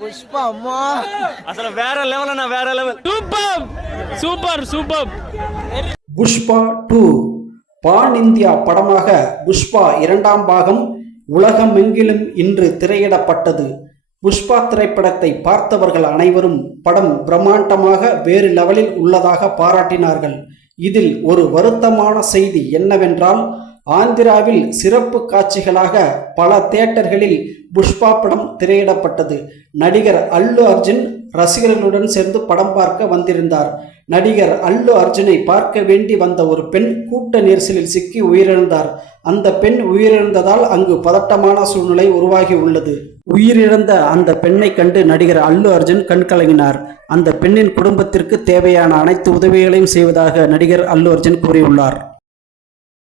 புஷ்பா அம்மா అసలు வேற லெவல் அண்ணா, வேற level. Super super. Pushpa 2 pan India படமாக புஷ்பா 2ஆம் பாகம் உலகமெங்கிலும் இன்று திரையிடப்பட்டது. புஷ்பா திரைப்படத்தை பார்த்தவர்கள் அனைவரும் படம் பிரம்மாண்டமாக வேறு லெவலில் உள்ளதாக பாராட்டினார்கள். இதில் ஒரு வருத்தமான செய்தி என்னவென்றால், ஆந்திராவில் சிறப்பு காட்சிகளாக பல தியேட்டர்களில் புஷ்பா படம் திரையிடப்பட்டது. நடிகர் அல்லு அர்ஜுன் ரசிகர்களுடன் சேர்ந்து படம் பார்க்க வந்திருந்தார். நடிகர் அல்லு அர்ஜுனை பார்க்க வேண்டி வந்த ஒரு பெண் கூட்ட நெரிசலில் சிக்கி உயிரிழந்தார். அந்த பெண் உயிரிழந்ததால் அங்கு பதட்டமான சூழ்நிலை உருவாகி உள்ளது. உயிரிழந்த அந்த பெண்ணை கண்டு நடிகர் அல்லு அர்ஜுன் கண்கலங்கினார். அந்த பெண்ணின் குடும்பத்திற்கு தேவையான அனைத்து உதவிகளையும் செய்வதாக நடிகர் அல்லு அர்ஜுன் கூறியுள்ளார்.